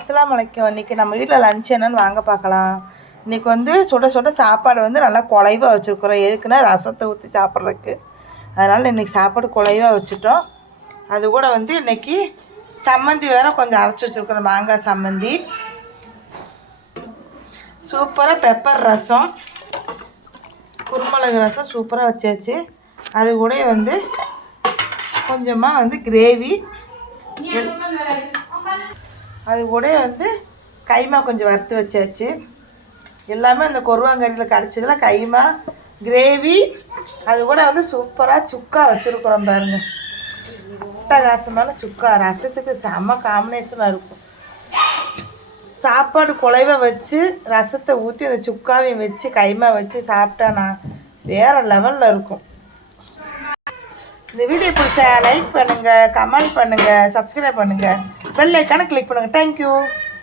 அஸ்ஸலாமு அலைக்கும். இன்றைக்கி நம்ம வீட்டில் லஞ்ச் என்னென்னு வாங்க பார்க்கலாம். இன்றைக்கி வந்து சுட சுட சாப்பாடு வந்து நல்லா குலைவாக வச்சுருக்குறோம். எதுக்குன்னா ரசத்தை ஊற்றி சாப்பிட்றதுக்கு. அதனால் இன்றைக்கி சாப்பாடு குலைவாக வச்சுட்டோம். அது கூட வந்து இன்றைக்கி சம்மந்தி வேறு கொஞ்சம் அரைச்சி வச்சுருக்குறோம். மாங்காய் சம்மந்தி, சூப்பராக பெப்பர் ரசம், குருமிளகு ரசம் சூப்பராக வச்சாச்சு. அது கூட வந்து கொஞ்சமாக வந்து கிரேவி, அது கூட வந்து கைமா கொஞ்சம் வறுத்து வச்சாச்சு. எல்லாமே அந்த கொருவாங்கறியில் கிடச்சதில் கைமா, கிரேவி, அது கூட வந்து சூப்பராக சுக்கா வச்சுருக்குறோம் பாருங்க. அட்டகாசமான சுக்கா ரசத்துக்கு செம்ம காம்பினேஷனாக இருக்கும். சாப்பாடு குலைவை வச்சு ரசத்தை ஊற்றி அந்த சுக்காவையும் வச்சு கைமா வச்சு சாப்பிட்டானா வேறு லெவலில் இருக்கும். இந்த வீடியோ பிடிச்சா லைக் பண்ணுங்கள், கமெண்ட் பண்ணுங்கள், சப்ஸ்கிரைப் பண்ணுங்கள், பெல் ஐக்கானை கிளிக் பண்ணுங்கள். தேங்க்யூ.